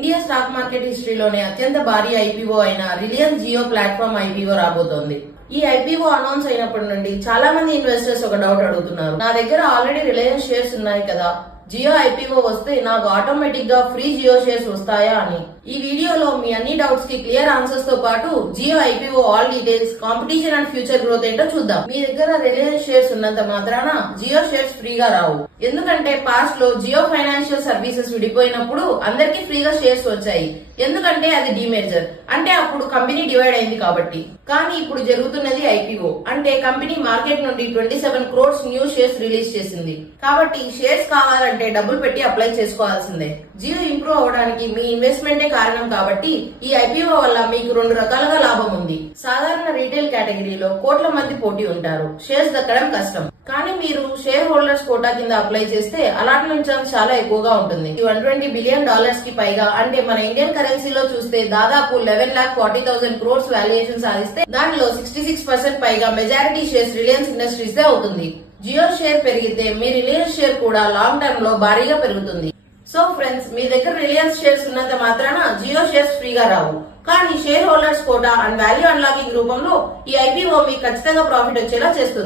India stock market హిస్టరీలోనే అత్యంత భారీ IPO అయిన రిలయన్స్ జియో ప్లాట్ఫామ్ ఐపీఓ రాబోతోంది. ఈ ఐపీఓ అనౌన్స్ అయినప్పటి నుండి చాలా మంది ఇన్వెస్టర్స్ ఒక డౌట్ అడుగుతున్నారు. నా దగ్గర ఆల్రెడీ రిలయన్స్ షేర్స్ ఉన్నాయి కదా, జియో ఐపీఓ వస్తే నాకు ఆటోమేటిక్ గా ఫ్రీ జియో షేర్స్ వస్తాయా అని. ఈ వీడియోలో మీ అన్ని డౌట్స్ కి క్లియర్ ఆన్సర్స్ తో పాటు Jio IPO all details, competition and future growth ఏంటో చూద్దాం. మీ దగ్గర రిలయన్స్ షేర్స్ ఉన్నంత మాత్రాన జియో షేర్స్ ఫ్రీగా రావు. ఎందుకంటే పాస్ట్ లో జియో ఫైనాన్షియల్ సర్వీసెస్ విడిపోయినప్పుడు అందరికీ ఫ్రీగా షేర్స్ వచ్చాయి. ఎందుకంటే అది డీమేజర్, అంటే అప్పుడు కంపెనీ డివైడ్ అయింది కాబట్టి. కానీ ఇప్పుడు జరుగుతున్నది ఐపీఓ, అంటే కంపెనీ మార్కెట్ నుండి 27 crores న్యూ షేర్స్ రిలీజ్ చేసింది. కాబట్టి షేర్స్ కావాలంటే డబ్బులు పెట్టి అప్లై చేసుకోవాల్సిందే. జియో ఇంప్రూవ్ అవడానికి మీ ఇన్వెస్ట్మెంటే కారణం కాబట్టి ఈ ఐపీఓ వల్ల మీకు 2 రకాలుగా లాభం ఉంది. సాధారణ రీటైల్ కేటగిరీలో కోట్ల మంది పోటీ ఉంటారు, షేర్స్ దక్కడం కష్టం. కానీ మీరు షేర్ హోల్డర్స్ కోటా కింద అప్లై చేస్తే అలాట్మెంట్ ఛాన్స్ చాలా ఎక్కువగా ఉంటుంది. $120 బిలియన్ కి పైగా, అంటే మన ఇండియన్ కరెన్సీలో చూస్తే దాదాపు 11,40,000 crores వాల్యుయేషన్ సాధిస్తే దానిలో 66% పైగా majority shares Reliance industries they అవుతుంది. జియో షేర్ పెరిగితే మీ రిలయన్స్ షేర్ కూడా లాంగ్ టర్మ్ లో భారీగా పెరుగుతుంది. సో ఫ్రెండ్స్, మీ దగ్గర రిలయన్స్ షేర్స్ ఉన్నంత మాత్రాన జియో షేర్స్ ఫ్రీగా రావు. కానీ share holders quota and value unlocking రూపంలో ఈ ఐపీఓ మీకు ఖచ్చితంగా ప్రాఫిట్ వచ్చేలా చేస్తుంది.